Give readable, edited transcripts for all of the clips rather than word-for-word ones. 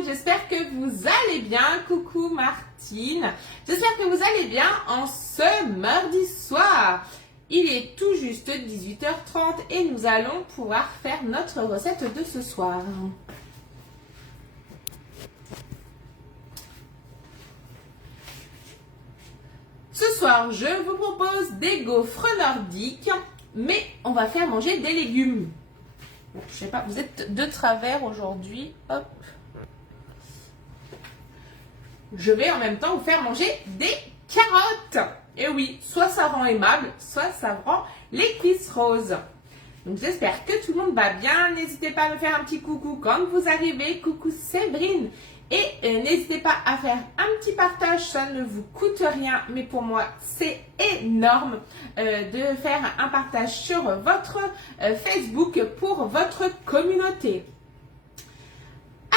monde, j'espère que vous allez bien. Coucou Martine, j'espère que vous allez bien en ce mardi soir. Il est tout juste 18h30 et nous allons pouvoir faire notre recette de ce soir. Ce soir, je vous propose des gaufres nordiques, mais on va faire manger des légumes. Bon, je sais pas, vous êtes de travers aujourd'hui. Hop. Je vais en même temps vous faire manger des carottes. Et oui, soit ça rend aimable, soit ça rend les cuisses roses. Donc j'espère que tout le monde va bien. N'hésitez pas à me faire un petit coucou quand vous arrivez. Coucou Séverine. Et n'hésitez pas à faire un petit partage, ça ne vous coûte rien, mais pour moi c'est énorme de faire un partage sur votre Facebook pour votre communauté.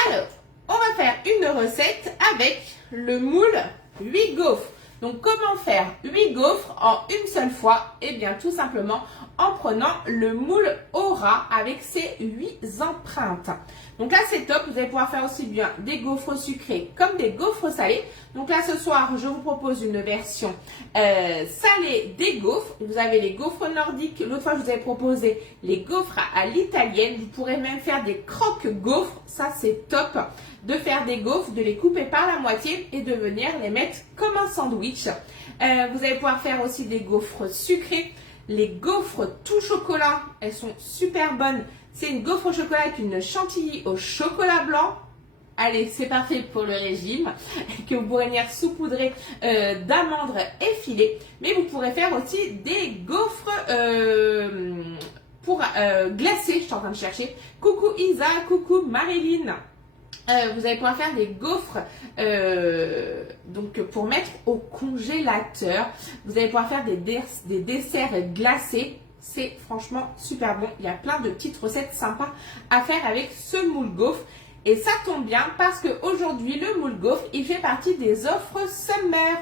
Alors, on va faire une recette avec le moule 8 gaufres. Donc comment faire 8 gaufres en une seule fois? Eh bien tout simplement en prenant le moule Aura avec ses 8 empreintes. Donc là c'est top, vous allez pouvoir faire aussi bien des gaufres sucrées comme des gaufres salées. Donc là ce soir je vous propose une version salée des gaufres. Vous avez les gaufres nordiques, l'autre fois je vous avais proposé les gaufres à l'italienne. Vous pourrez même faire des croque-gaufres, ça c'est top. De faire des gaufres, de les couper par la moitié et de venir les mettre comme un sandwich. Vous allez pouvoir faire aussi des gaufres sucrées. Les gaufres tout chocolat, elles sont super bonnes. C'est une gaufre au chocolat avec une chantilly au chocolat blanc. Allez, c'est parfait pour le régime, que vous pourrez venir saupoudrer d'amandes effilées. Mais vous pourrez faire aussi des gaufres pour glacer, je suis en train de chercher. Coucou Isa, coucou Marilyn. Vous allez pouvoir faire des gaufres donc pour mettre au congélateur. Vous allez pouvoir faire des desserts glacés. C'est franchement super bon. Il y a plein de petites recettes sympas à faire avec ce moule gaufre. Et ça tombe bien parce qu'aujourd'hui, le moule gaufre, il fait partie des offres summer.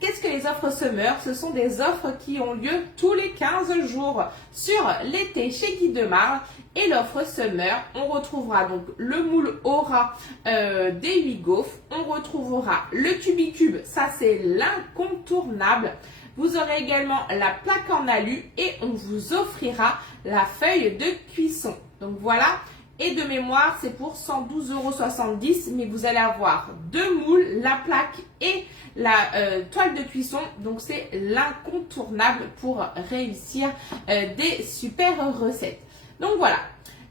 Qu'est-ce que les offres summer? Ce sont des offres qui ont lieu tous les 15 jours sur l'été chez Guy Demar. Et l'offre summer, on retrouvera donc le moule Aura des 8 gaufres. On retrouvera le Cubicube, ça c'est l'incontournable. Vous aurez également la plaque en alu et on vous offrira la feuille de cuisson. Donc voilà. Et de mémoire, c'est pour 112,70 €, mais vous allez avoir deux moules, la plaque et la toile de cuisson. Donc c'est l'incontournable pour réussir des super recettes. Donc voilà.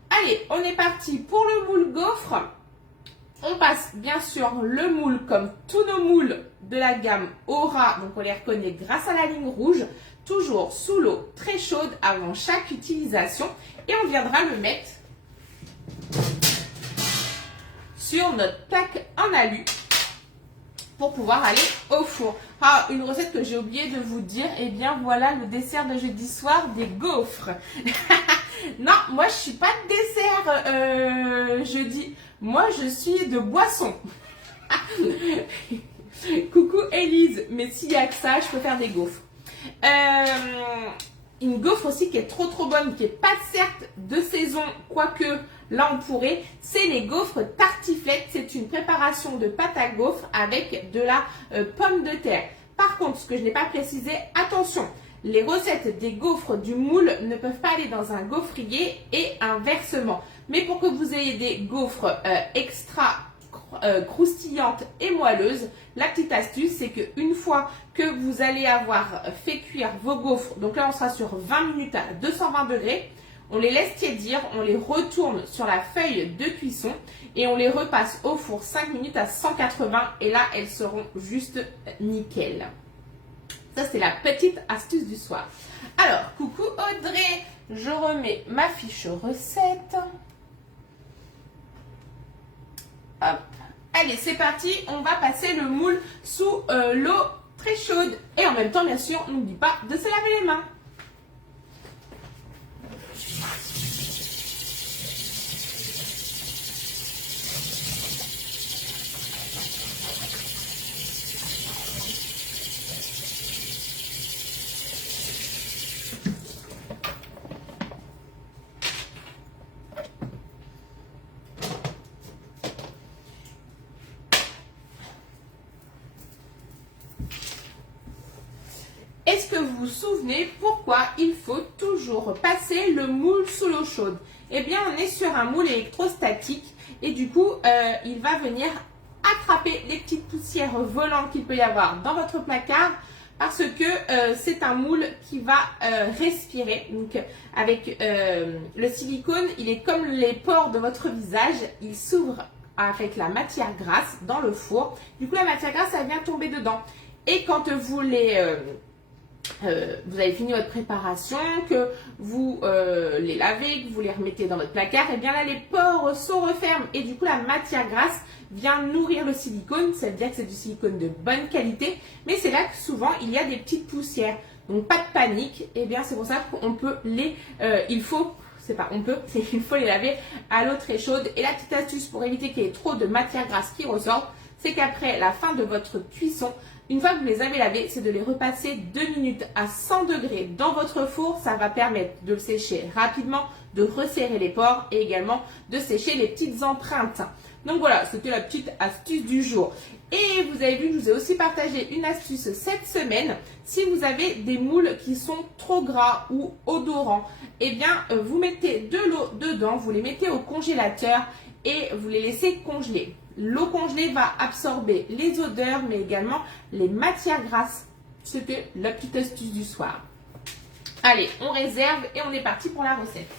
Allez, on est parti pour le moule gaufre. On passe bien sûr le moule comme tous nos moules de la gamme Aura. Donc on les reconnaît grâce à la ligne rouge. Toujours sous l'eau très chaude avant chaque utilisation. Et on viendra le mettre sur notre plaque en alu pour pouvoir aller au four. Ah, une recette que j'ai oublié de vous dire, et bien voilà le dessert de jeudi soir, des gaufres. Non, moi je suis pas de dessert jeudi, moi je suis de boisson. Coucou Élise, mais s'il y a que ça, je peux faire des gaufres. Une gaufre aussi qui est trop bonne, qui n'est pas certes de saison, quoique là on pourrait, c'est les gaufres tartiflettes. C'est une préparation de pâte à gaufres avec de la pomme de terre. Par contre, ce que je n'ai pas précisé, attention, les recettes des gaufres du moule ne peuvent pas aller dans un gaufrier et inversement. Mais pour que vous ayez des gaufres extra croustillantes et moelleuses, la petite astuce c'est qu'une fois que vous allez avoir fait cuire vos gaufres, donc là on sera sur 20 minutes à 220 degrés, on les laisse tiédir, on les retourne sur la feuille de cuisson et on les repasse au four 5 minutes à 180 et là elles seront juste nickel. Ça c'est la petite astuce du soir. Alors coucou Audrey, je remets ma fiche recette. Hop. Allez, c'est parti, on va passer le moule sous l'eau très chaude. Et en même temps, bien sûr, n'oublie pas de se laver les mains. vous souvenez pourquoi il faut toujours passer le moule sous l'eau chaude? Eh bien, on est sur un moule électrostatique et du coup, il va venir attraper les petites poussières volantes qu'il peut y avoir dans votre placard parce que c'est un moule qui va respirer. Donc, avec le silicone, il est comme les pores de votre visage, il s'ouvre avec la matière grasse dans le four. Du coup, la matière grasse, elle vient tomber dedans. Et quand vous vous avez fini votre préparation, que vous les lavez, que vous les remettez dans votre placard, et bien là les pores se referment et du coup la matière grasse vient nourrir le silicone, ça veut dire que c'est du silicone de bonne qualité, mais c'est là que souvent il y a des petites poussières. Donc pas de panique, et bien c'est pour ça qu'on peut il faut les laver à l'eau très chaude. Et la petite astuce pour éviter qu'il y ait trop de matière grasse qui ressorte, c'est qu'après la fin de votre cuisson, une fois que vous les avez lavés, c'est de les repasser 2 minutes à 100 degrés dans votre four. Ça va permettre de le sécher rapidement, de resserrer les pores et également de sécher les petites empreintes. Donc voilà, c'était la petite astuce du jour. Et vous avez vu que je vous ai aussi partagé une astuce cette semaine. Si vous avez des moules qui sont trop gras ou odorants, eh bien vous mettez de l'eau dedans, vous les mettez au congélateur et vous les laissez congeler. L'eau congelée va absorber les odeurs, mais également les matières grasses. C'était la petite astuce du soir. Allez, on réserve et on est parti pour la recette.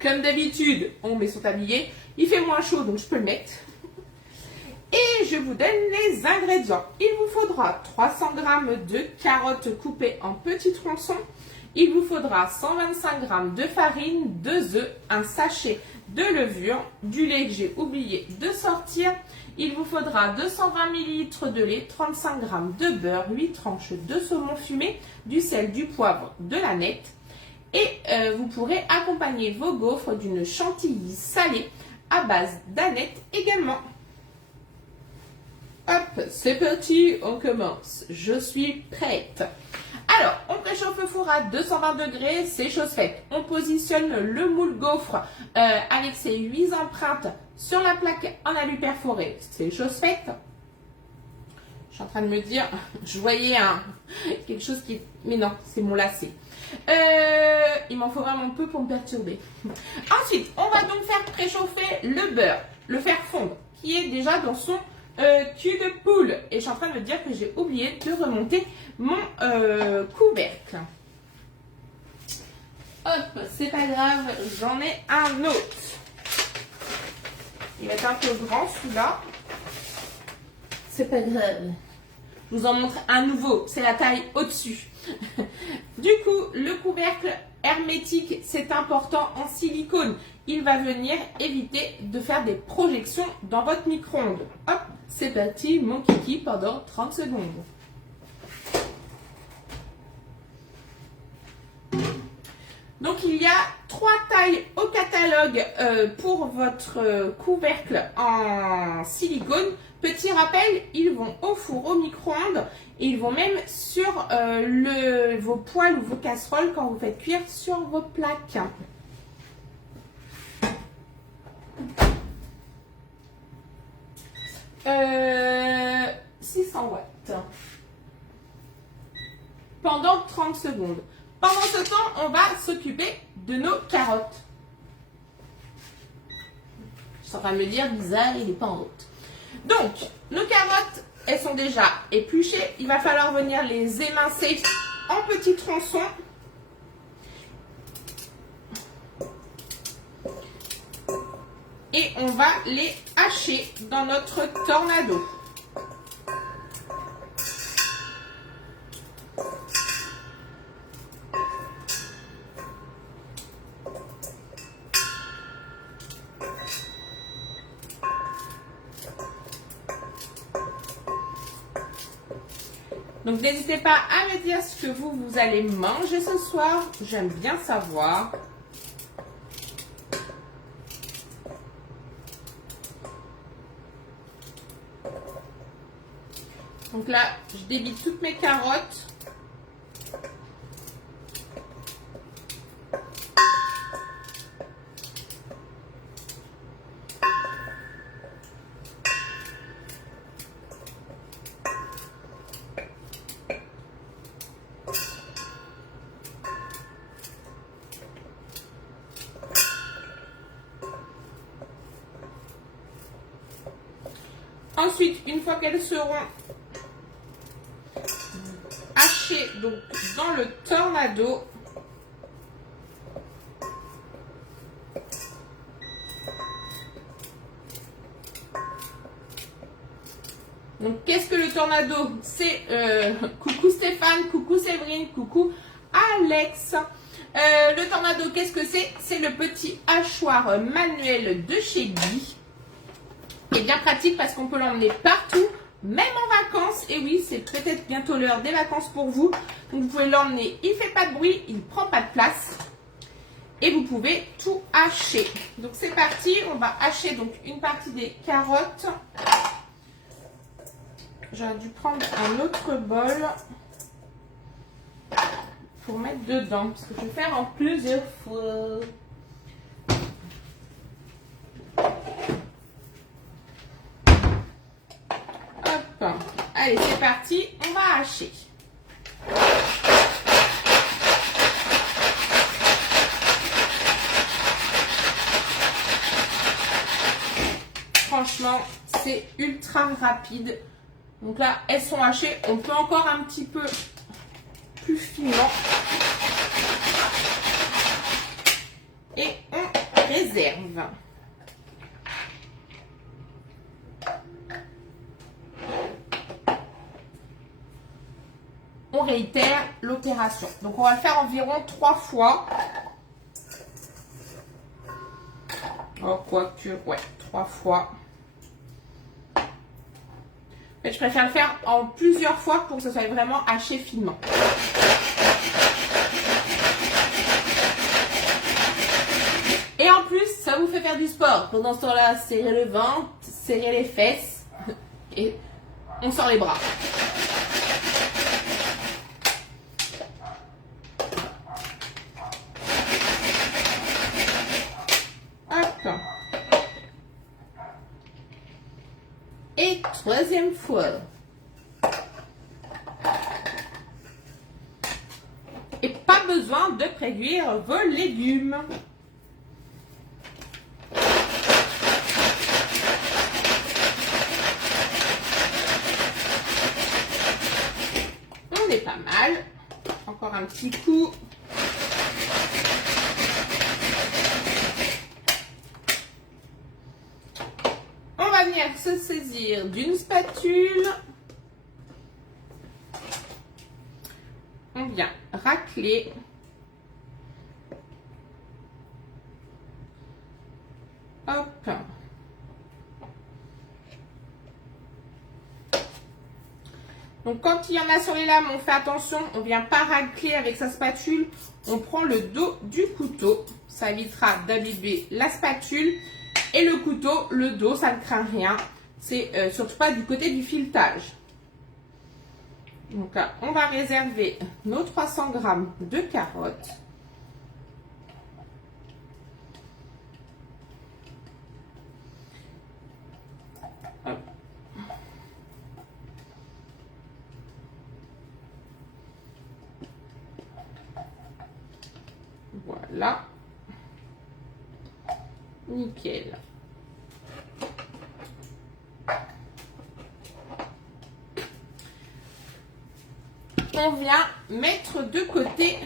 Comme d'habitude, on met son tablier. Il fait moins chaud, donc je peux le mettre. Et je vous donne les ingrédients. Il vous faudra 300 g de carottes coupées en petits tronçons. Il vous faudra 125 g de farine, 2 œufs, un sachet de levure, du lait que j'ai oublié de sortir. Il vous faudra 220 ml de lait, 35 g de beurre, 8 tranches de saumon fumé, du sel, du poivre, de l'aneth. Et vous pourrez accompagner vos gaufres d'une chantilly salée à base d'aneth également. Hop, c'est parti, on commence. Je suis prête. Alors, on préchauffe le four à 220 degrés, c'est chose faite. On positionne le moule gaufre avec ses 8 empreintes sur la plaque en alu perforé, c'est chose faite. Je suis en train de me dire, je voyais quelque chose qui... Mais non, c'est mon lacet. Il m'en faut vraiment peu pour me perturber. Ensuite, on va donc faire préchauffer le beurre, le faire fondre, qui est déjà dans son cul de poule. Et je suis en train de me dire que j'ai oublié de remonter mon couvercle. Hop, c'est pas grave, j'en ai un autre. Il va être un peu grand celui-là. C'est pas grave. Je vous en montre un nouveau, c'est la taille au-dessus. Du coup, le couvercle hermétique, c'est important en silicone. Il va venir éviter de faire des projections dans votre micro-ondes. Hop, c'est parti, mon kiki, pendant 30 secondes. Donc, il y a 3 tailles au catalogue pour votre couvercle en silicone. Petit rappel, ils vont au four, au micro-ondes et ils vont même sur vos poêles ou vos casseroles quand vous faites cuire sur vos plaques. Euh, 600 watts. Pendant 30 secondes. Pendant ce temps, on va s'occuper de nos carottes. Je suis en train de me dire, bizarre, il n'est pas en route. Donc, nos carottes, elles sont déjà épluchées. Il va falloir venir les émincer en petits tronçons. Et on va les hacher dans notre tornado. Donc, n'hésitez pas à me dire ce que vous allez manger ce soir. J'aime bien savoir. Donc là, je débite toutes mes carottes. Ensuite, une fois qu'elles seront hachées donc, dans le tornado, donc qu'est-ce que le tornado? C'est coucou Stéphane, coucou Séverine, coucou Alex. Le tornado, qu'est-ce que c'est? C'est le petit hachoir manuel de chez Guy. C'est bien pratique parce qu'on peut l'emmener partout, même en vacances. Et oui, c'est peut-être bientôt l'heure des vacances pour vous. Donc vous pouvez l'emmener, il ne fait pas de bruit, il ne prend pas de place. Et vous pouvez tout hacher. Donc c'est parti, on va hacher donc une partie des carottes. J'aurais dû prendre un autre bol pour mettre dedans, parce que je vais faire en plusieurs fois. Hop, allez, c'est parti, on va hacher. Franchement, c'est ultra rapide. Donc là, elles sont hachées. On peut encore un petit peu plus finement. Et on réserve. On réitère l'opération. Donc on va le faire environ 3 fois. Oh, quoique, ouais, 3 fois. Mais je préfère le faire en plusieurs fois pour que ce soit vraiment haché finement. Et en plus, ça vous fait faire du sport. Pendant ce temps-là, serrez le ventre, serrez les fesses et on sort les bras. Hop. Et troisième fois. Et pas besoin de préduire vos légumes. On est pas mal. Encore un petit coup. On va venir se saisir d'une spatule. On vient racler. Hop. Donc quand il y en a sur les lames, on fait attention, on ne vient pas racler avec sa spatule. On prend le dos du couteau. Ça évitera d'abîmer la spatule. Et le couteau, le dos, ça ne craint rien. C'est surtout pas du côté du filetage. Donc là, on va réserver nos 300 g de carottes. Hop. Voilà. Nickel. On vient mettre de côté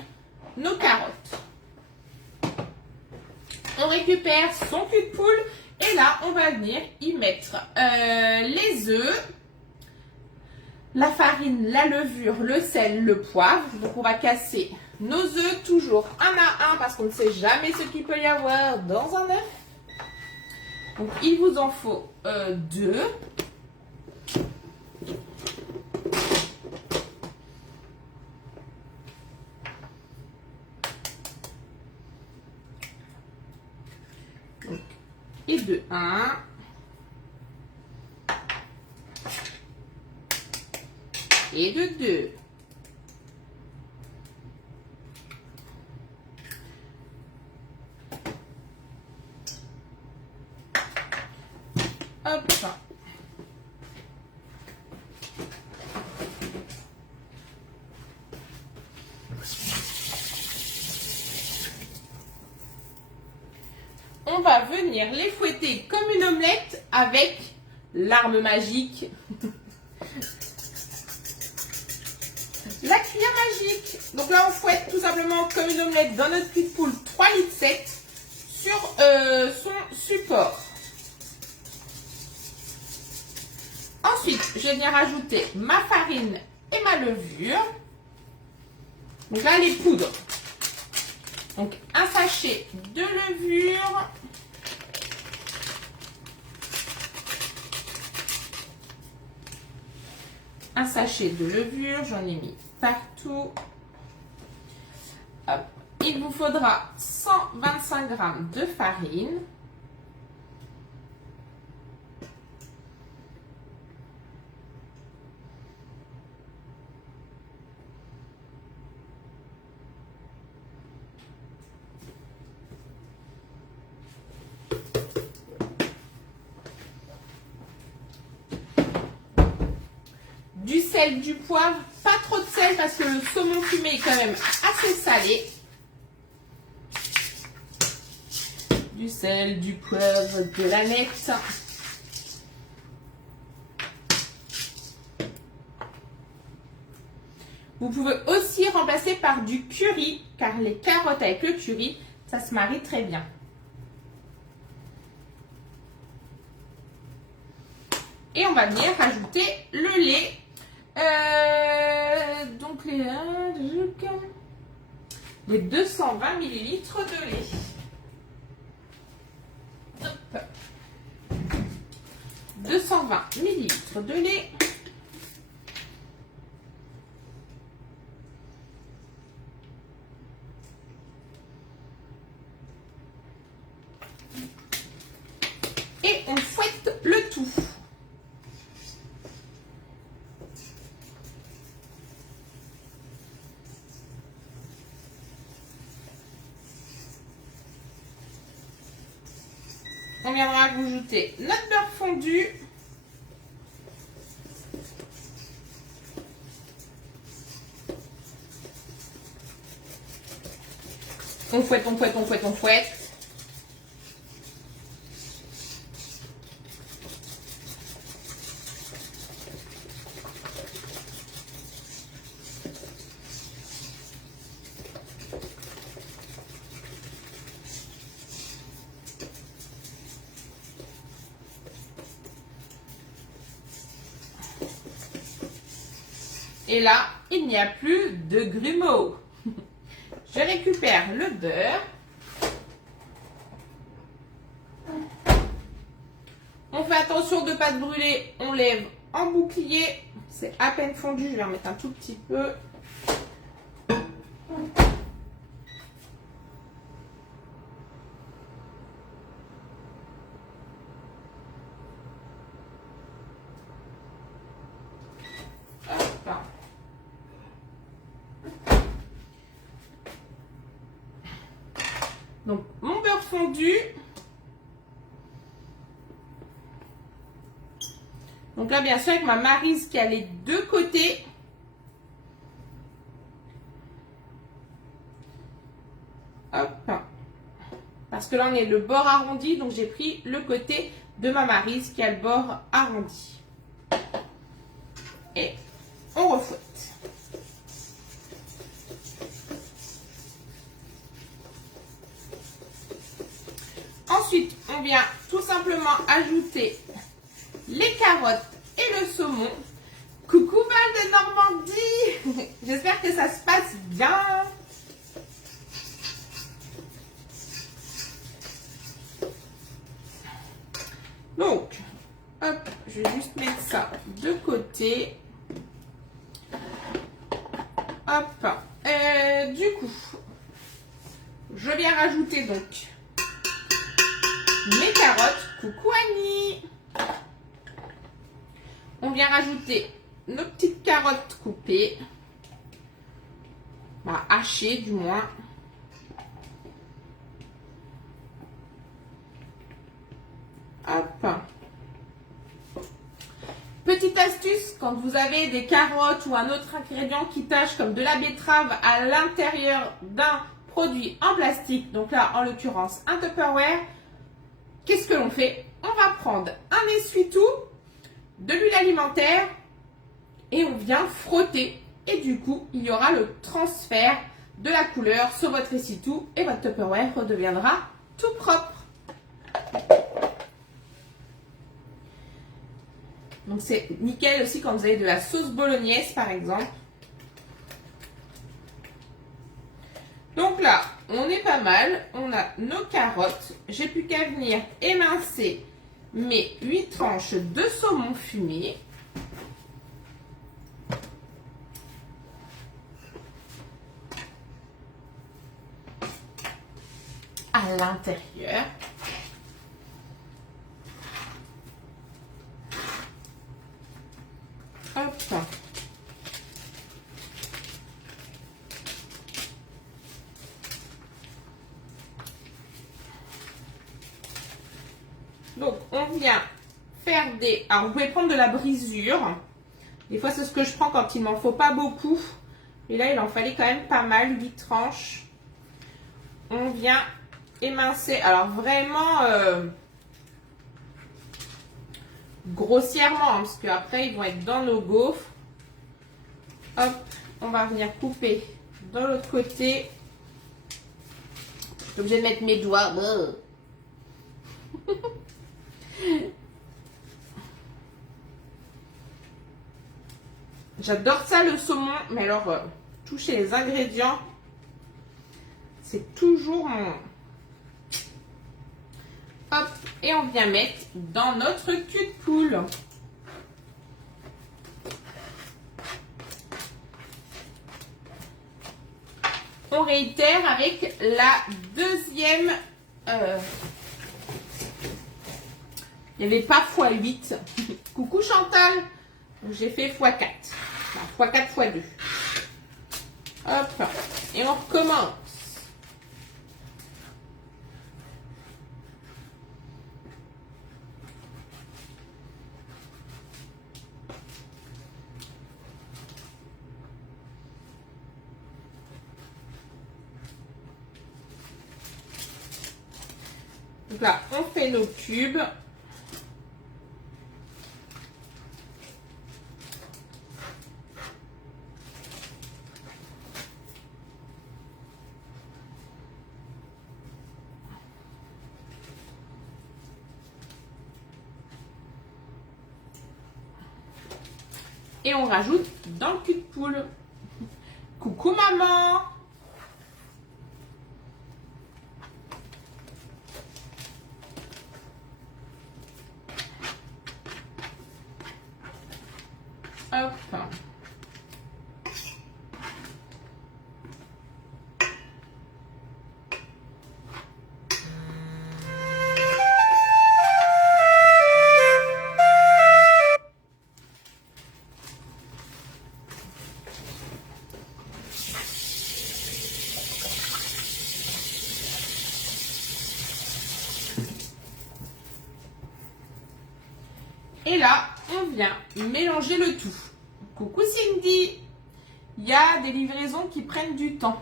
nos carottes. On récupère son cul de poule et là, on va venir y mettre les œufs, la farine, la levure, le sel, le poivre. Donc, on va casser nos œufs toujours un à un parce qu'on ne sait jamais ce qu'il peut y avoir dans un œuf. Donc, il vous en faut 2. Et de 1. Et de 2. Hop. On va venir les fouetter comme une omelette avec l'arme magique. La cuillère magique. Donc là, on fouette tout simplement comme une omelette dans notre cuit de poule 3,7 litres sur son support. Ensuite, je vais venir ajouter ma farine et ma levure. Donc là, les poudres. Donc, un sachet de levure. Un sachet de levure, j'en ai mis partout. Hop. Il vous faudra 125 g de farine. Du sel, du poivre, pas trop de sel parce que le saumon fumé est quand même assez salé. Du sel, du poivre, de l'aneth. Vous pouvez aussi remplacer par du curry, car les carottes avec le curry, ça se marie très bien. Et on va venir rajouter le lait. Donc les 220 ml de lait. Hop. 220 ml de lait. Et on fouette le tout. On viendra ajouter notre beurre fondu. On fouette, on fouette, on fouette, on fouette. Et là, il n'y a plus de grumeaux. Je récupère le beurre. On fait attention de ne pas se brûler. On lève en bouclier. C'est à peine fondu. Je vais en mettre un tout petit peu. Donc, mon beurre fondu. Donc là, bien sûr, avec ma maryse qui a les deux côtés. Hop. Parce que là, on est le bord arrondi. Donc, j'ai pris le côté de ma maryse qui a le bord arrondi. Et on refouette. Ensuite, on vient tout simplement ajouter les carottes et le saumon. Coucou Val de Normandie. J'espère que ça se passe bien. Donc, hop, je vais juste mettre ça de côté. Hop. Du coup, je viens rajouter donc mes carottes. Coucou Annie. On vient rajouter nos petites carottes coupées. Hachées du moins. Hop. Petite astuce, quand vous avez des carottes ou un autre ingrédient qui tâche comme de la betterave à l'intérieur d'un produit en plastique, donc là en l'occurrence un Tupperware, qu'est-ce que l'on fait? On va prendre un essuie-tout de l'huile alimentaire et on vient frotter. Et du coup, il y aura le transfert de la couleur sur votre essuie-tout et votre Tupperware redeviendra tout propre. Donc c'est nickel aussi quand vous avez de la sauce bolognaise par exemple. Donc là, on est pas mal. On a nos carottes. J'ai plus qu'à venir émincer mes 8 tranches de saumon fumé. À l'intérieur. Hop. Donc, on vient faire des... Alors, vous pouvez prendre de la brisure. Des fois, c'est ce que je prends quand il m'en faut pas beaucoup. Et là, il en fallait quand même pas mal, 8 tranches. On vient émincer. Alors, vraiment grossièrement, hein, parce qu'après, ils vont être dans nos gaufres. Hop, on va venir couper de l'autre côté. Je suis obligée de mettre mes doigts. J'adore ça le saumon, mais alors toucher les ingrédients, c'est toujours mon... Hop, et on vient mettre dans notre cul de poule. On réitère avec la deuxième... il n'y avait pas x8. Coucou Chantal. J'ai fait x4. Enfin, x4, x2. Hop. Et on recommence. Donc là, on fait nos cubes. Et on rajoute dans le cul de poule. Coucou maman! Hop. Et là, on vient mélanger le tout. Coucou Cindy! Il y a des livraisons qui prennent du temps.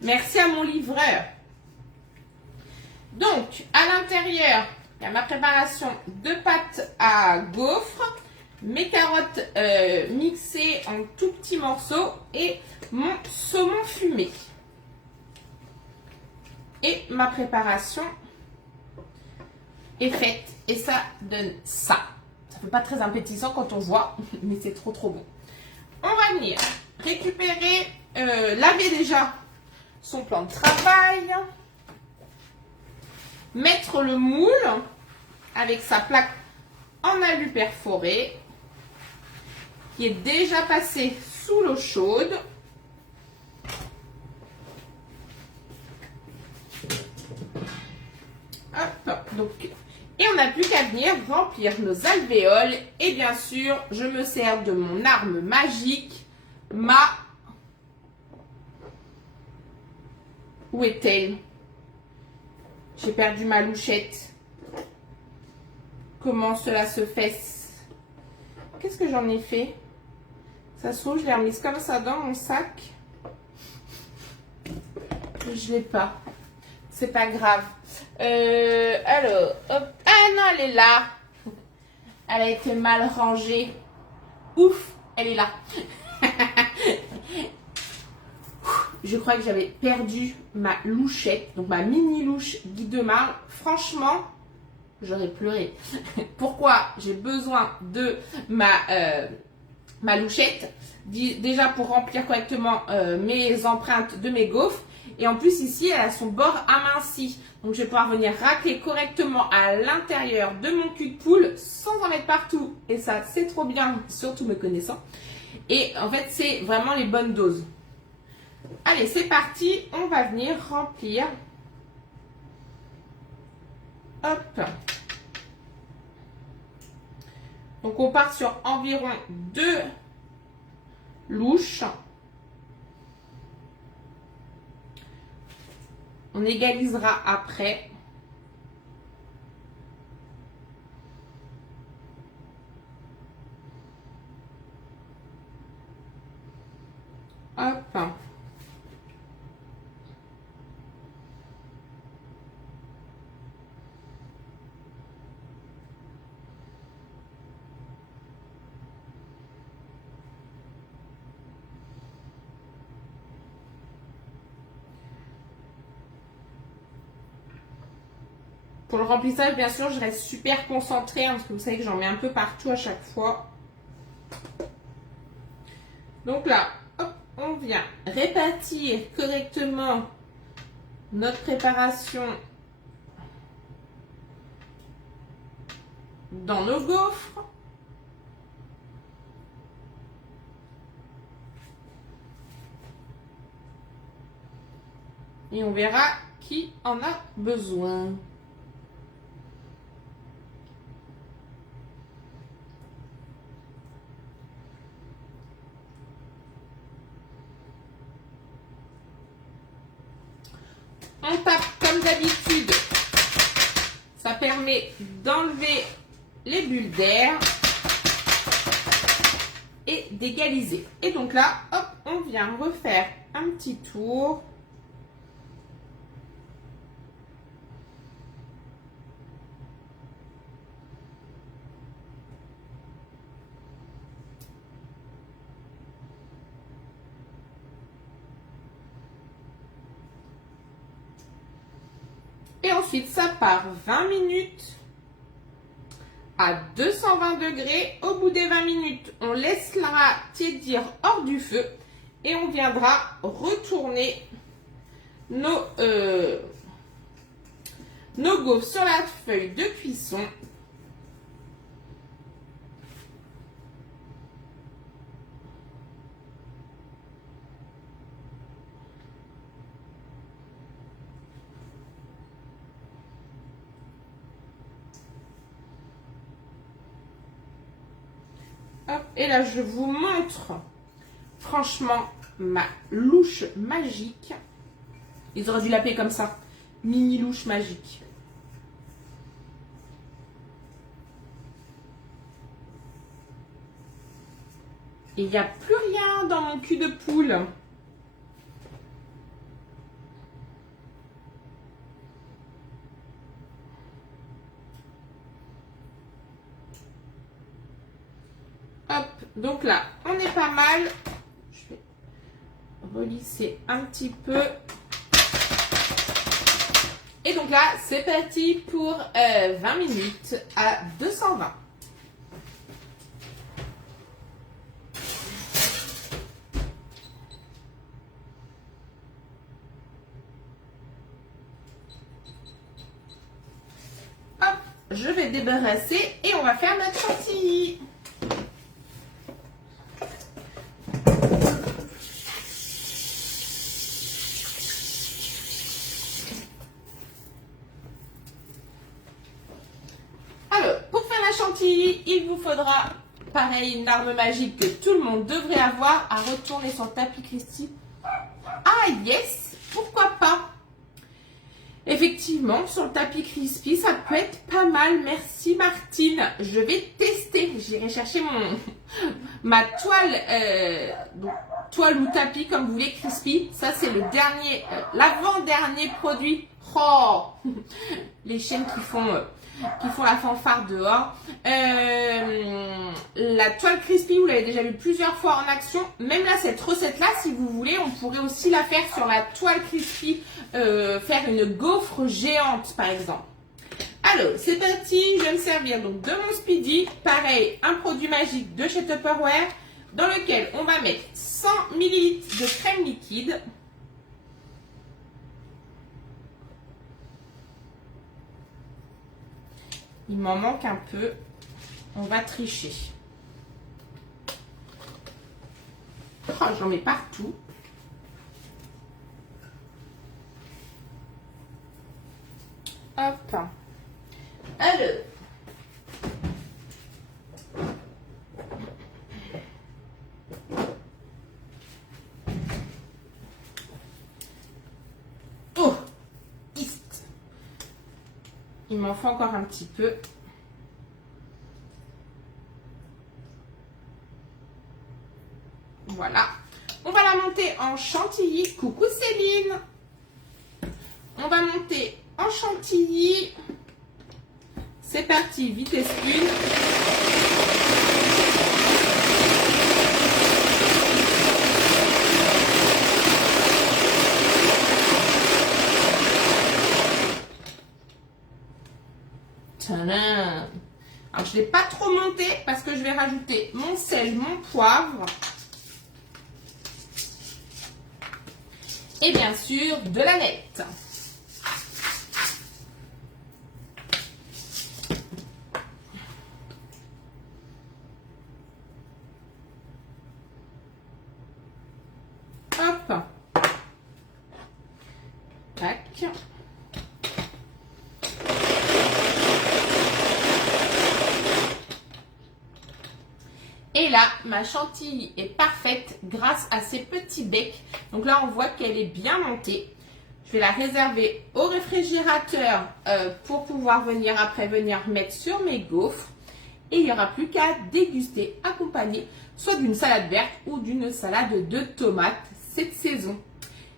Merci à mon livreur. Donc, à l'intérieur, il y a ma préparation de pâte à gaufres, mes carottes mixées en tout petits morceaux et mon saumon fumé. Et ma préparation est faite et ça donne ça. Ça fait pas très appétissant quand on voit, mais c'est trop trop bon. On va venir récupérer, laver déjà son plan de travail, mettre le moule avec sa plaque en alu perforé qui est déjà passé sous l'eau chaude. Hop, donc, et on n'a plus qu'à venir remplir nos alvéoles. Et bien sûr, je me sers de mon arme magique, Où est-elle? J'ai perdu ma louchette. Comment cela se fait? Qu'est-ce que j'en ai fait? Ça se trouve, je l'ai remise comme ça dans mon sac. Je l'ai pas. C'est pas grave. Alors, hop. Ah non, elle est là. Elle a été mal rangée. Ouf, elle est là. Je crois que j'avais perdu ma louchette, donc ma mini louche Guy de marbre. Franchement, j'aurais pleuré. Pourquoi j'ai besoin de ma louchette? Déjà pour remplir correctement mes empreintes de mes gaufres. Et en plus ici, elle a son bord aminci. Donc je vais pouvoir venir racler correctement à l'intérieur de mon cul de poule sans en mettre partout. Et ça, c'est trop bien, surtout me connaissant. Et en fait, c'est vraiment les bonnes doses. Allez, c'est parti. On va venir remplir. Hop. Donc on part sur environ 2 louches. On égalisera après. Hop. Pour le remplissage, bien sûr, je reste super concentrée, hein, parce que vous savez que j'en mets un peu partout à chaque fois. Donc là, hop, on vient répartir correctement notre préparation dans nos gaufres. Et on verra qui en a besoin. On tape comme d'habitude. Ça permet d'enlever les bulles d'air et d'égaliser. Et donc là, hop, on vient refaire un petit tour. Et ensuite, ça part 20 minutes à 220 degrés. Au bout des 20 minutes, on laissera tiédir hors du feu et on viendra retourner nos gaufres sur la feuille de cuisson. Hop, et là, je vous montre franchement ma louche magique. Ils auraient dû l'appeler comme ça. Mini louche magique. Et il n'y a plus rien dans mon cul de poule. Hop, donc là, on est pas mal. Je vais relisser un petit peu. Et donc là, c'est parti pour 20 minutes à 220. Hop, je vais débarrasser et on va faire notre chantilly. Chantilly, il vous faudra, pareil, une arme magique que tout le monde devrait avoir à retourner sur le tapis Christie. Ah yes, pourquoi pas? Effectivement, sur le tapis Crispy, ça peut être pas mal. Merci Martine. Je vais tester. J'irai chercher ma toile, toile ou tapis comme vous voulez Crispy. Ça c'est le dernier, l'avant-dernier produit. Oh, les chaînes qui font qui font la fanfare dehors. La toile crispy, vous l'avez déjà vu plusieurs fois en action. Même là, cette recette-là, si vous voulez, on pourrait aussi la faire sur la toile crispy, faire une gaufre géante, par exemple. Alors, c'est parti, je vais me servir donc de mon Speedy. Pareil, un produit magique de chez Tupperware, dans lequel on va mettre 100 ml de crème liquide. Il m'en manque un peu. On va tricher. Oh, j'en mets partout. Hop. Alors. Oh, il m'en faut encore un petit peu. Voilà. On va la monter en chantilly. Coucou Céline. On va monter en chantilly. C'est parti, vitesse 1. Tadam. Alors, je ne l'ai pas trop monté parce que je vais rajouter mon sel, mon poivre. Et bien sûr, de la nette. Hop. Tac. Et là, ma chantilly est parfaite grâce à ces petits becs. Donc là, on voit qu'elle est bien montée. Je vais la réserver au réfrigérateur pour pouvoir venir mettre sur mes gaufres. Et il n'y aura plus qu'à déguster accompagné soit d'une salade verte ou d'une salade de tomates cette saison.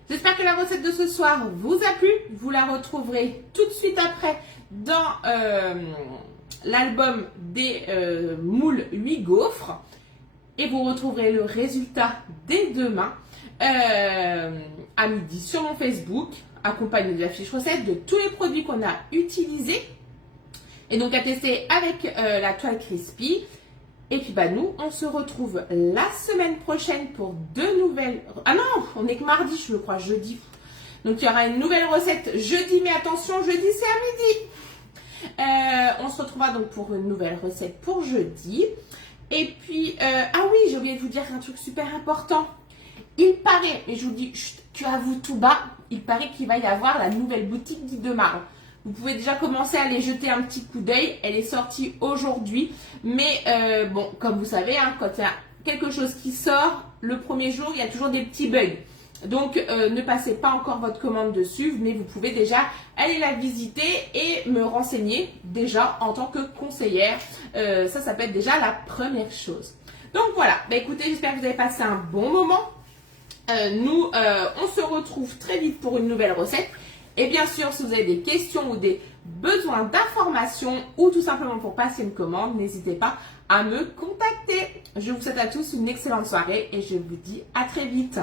J'espère que la recette de ce soir vous a plu. Vous la retrouverez tout de suite après dans l'album des moules 8 gaufres. Et vous retrouverez le résultat dès demain à midi sur mon Facebook, accompagné de la fiche recette de tous les produits qu'on a utilisés. Et donc à tester avec la toile crispy. Et puis bah nous, on se retrouve la semaine prochaine pour de nouvelles... Ah non, on est que mardi, je crois, jeudi. Donc il y aura une nouvelle recette jeudi, mais attention, jeudi c'est à midi. On se retrouvera donc pour une nouvelle recette pour jeudi. Et puis, ah oui, j'ai oublié de vous dire un truc super important. Il paraît, et je vous dis, chut, tu avoues tout bas, il paraît qu'il va y avoir la nouvelle boutique d'Idemar. Vous pouvez déjà commencer à aller jeter un petit coup d'œil. Elle est sortie aujourd'hui. Mais bon, comme vous savez, hein, quand il y a quelque chose qui sort, le premier jour, il y a toujours des petits bugs. Donc, ne passez pas encore votre commande dessus, mais vous pouvez déjà aller la visiter et me renseigner déjà en tant que conseillère. Ça peut être déjà la première chose. Donc voilà, bah, écoutez, j'espère que vous avez passé un bon moment. Nous, on se retrouve très vite pour une nouvelle recette. Et bien sûr, si vous avez des questions ou des besoins d'informations ou tout simplement pour passer une commande, n'hésitez pas à me contacter. Je vous souhaite à tous une excellente soirée et je vous dis à très vite.